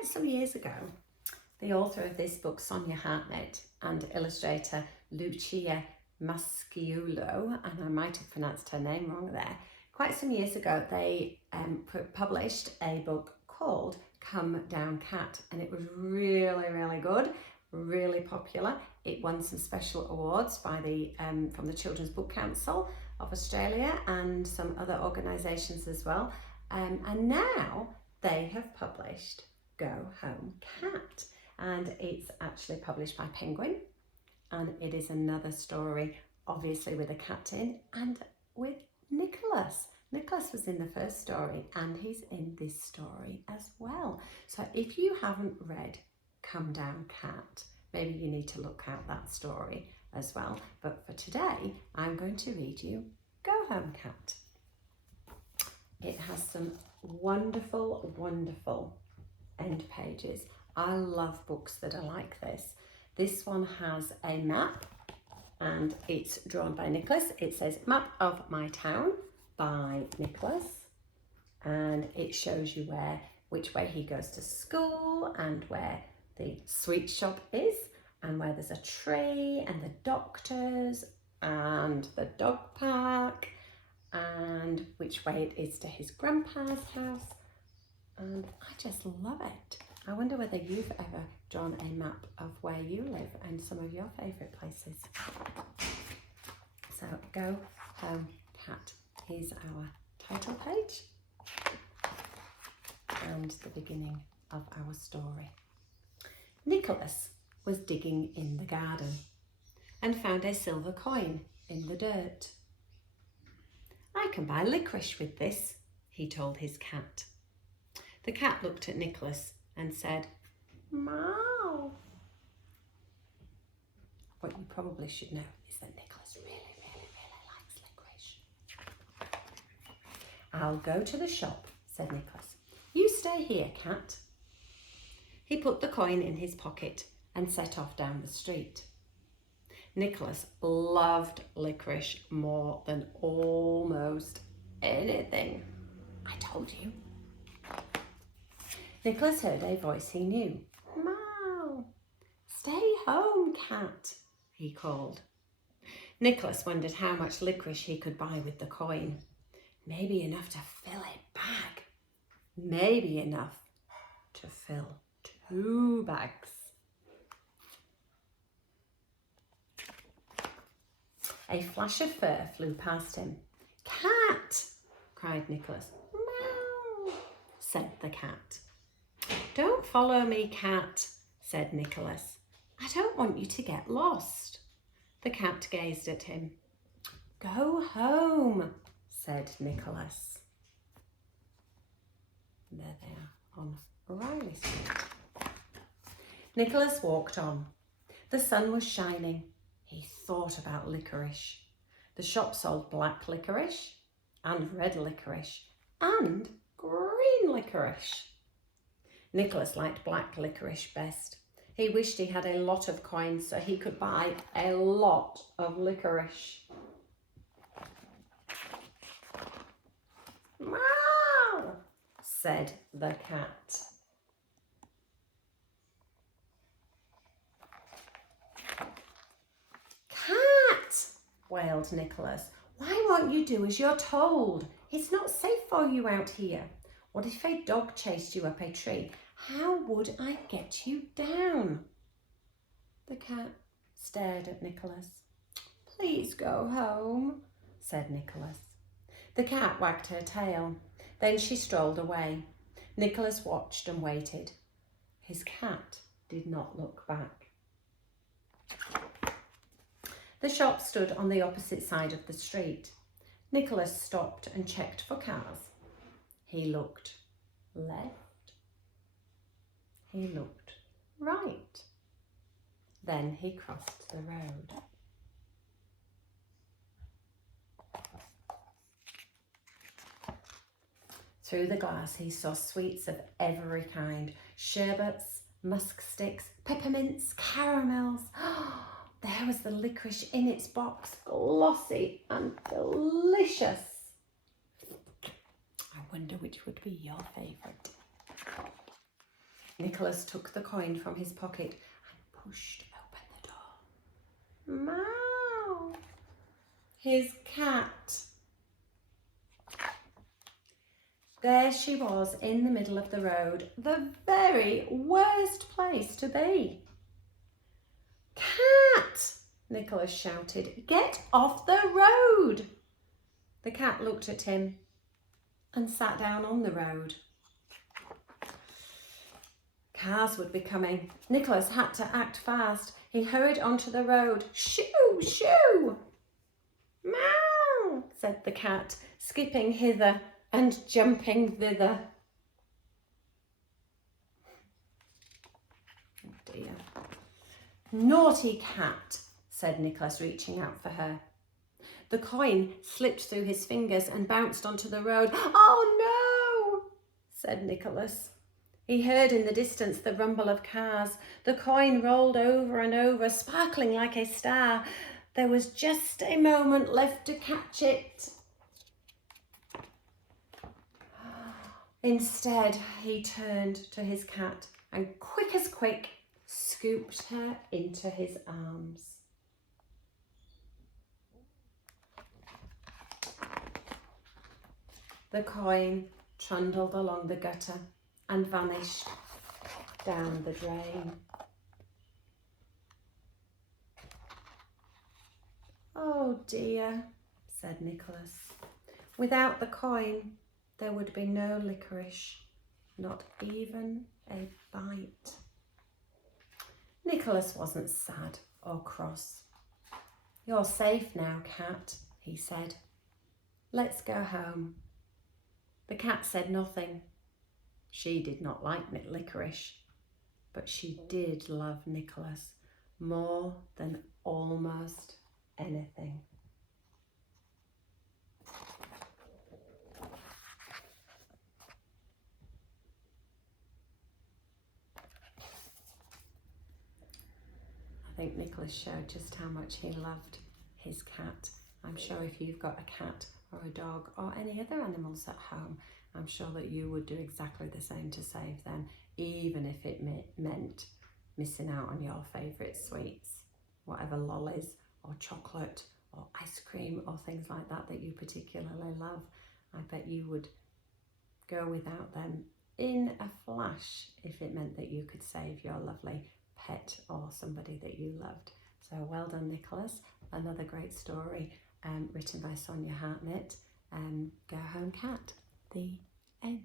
quite some years ago, the author of this book, Sonya Hartnett, and illustrator Lucia Masciullo, and I might have pronounced her name wrong there, quite some years ago they published a book called Come Down Cat, and it was really good, really popular. It won some special awards by the from the Children's Book Council of Australia and some other organisations as well, and now they have published Go Home Cat, and it's actually published by Penguin, and it is another story, obviously with a cat in, and with Nicholas. Nicholas was in the first story and he's in this story as well. So if you haven't read Come Down Cat, maybe you need to look out that story as well. But for today, I'm going to read you Go Home Cat. It has some wonderful end pages. I love books that are like this. This one has a map and it's drawn by Nicholas. It says Map of My Town by Nicholas, and it shows you which way he goes to school and where the sweet shop is and where there's a tree and the doctors and the dog park and which way it is to his grandpa's house, and I just love it. I wonder whether you've ever drawn a map of where you live and some of your favourite places. So Go Home Cat is our title page and the beginning of our story. Nicholas was digging in the garden and found a silver coin in the dirt. I can buy licorice with this, he told his cat. The cat looked at Nicholas and said, "Meow." What you probably should know is that Nicholas really likes licorice. I'll go to the shop, said Nicholas. You stay here, cat. He put the coin in his pocket and set off down the street. Nicholas loved licorice more than almost anything. I told you. Nicholas heard a voice he knew. Meow. Stay home, cat, he called. Nicholas wondered how much licorice he could buy with the coin. Maybe enough to fill a bag. Maybe enough to fill 2 bags. A flash of fur flew past him. Cat, cried Nicholas. Meow, said the cat. Don't follow me, cat, said Nicholas. I don't want you to get lost. The cat gazed at him. Go home, said Nicholas. There they are on O'Reilly Street. Nicholas walked on. The sun was shining. He thought about licorice. The shop sold black licorice and red licorice and green licorice. Nicholas liked black licorice best. He wished he had a lot of coins so he could buy a lot of licorice. Meow, said the cat. Cat, wailed Nicholas. Why won't you do as you're told? It's not safe for you out here. What if a dog chased you up a tree? How would I get you down? The cat stared at Nicholas. Please go home, said Nicholas. The cat wagged her tail. Then she strolled away. Nicholas watched and waited. His cat did not look back. The shop stood on the opposite side of the street. Nicholas stopped and checked for cars. He looked left. He looked right. Then he crossed the road. Through the glass he saw sweets of every kind. Sherbets, musk sticks, peppermints, caramels. There was the licorice in its box, glossy and delicious. I wonder which would be your favourite. Nicholas took the coin from his pocket and pushed open the door. Meow! His cat. There she was in the middle of the road, the very worst place to be. Cat! Nicholas shouted. Get off the road! The cat looked at him and sat down on the road. Cars would be coming. Nicholas had to act fast. He hurried onto the road. Shoo, shoo! Meow, said the cat, skipping hither and jumping thither. Oh dear. Naughty cat, said Nicholas, reaching out for her. The coin slipped through his fingers and bounced onto the road. Oh no, said Nicholas. He heard in the distance the rumble of cars. The coin rolled over and over, sparkling like a star. There was just a moment left to catch it. Instead, he turned to his cat and quick as quick scooped her into his arms. The coin trundled along the gutter and vanished down the drain. Oh dear, said Nicholas. Without the coin, there would be no liquorice, not even a bite. Nicholas wasn't sad or cross. You're safe now, cat, he said. Let's go home. The cat said nothing. She did not like liquorice, but she did love Nicholas more than almost anything. I think Nicholas showed just how much he loved his cat. I'm sure if you've got a cat or a dog or any other animals at home, I'm sure that you would do exactly the same to save them, even if it meant missing out on your favourite sweets, whatever lollies or chocolate or ice cream or things like that that you particularly love. I bet you would go without them in a flash if it meant that you could save your lovely pet or somebody that you loved. So well done, Nicholas. Another great story written by Sonya Hartnett. Go Home Cat. The end.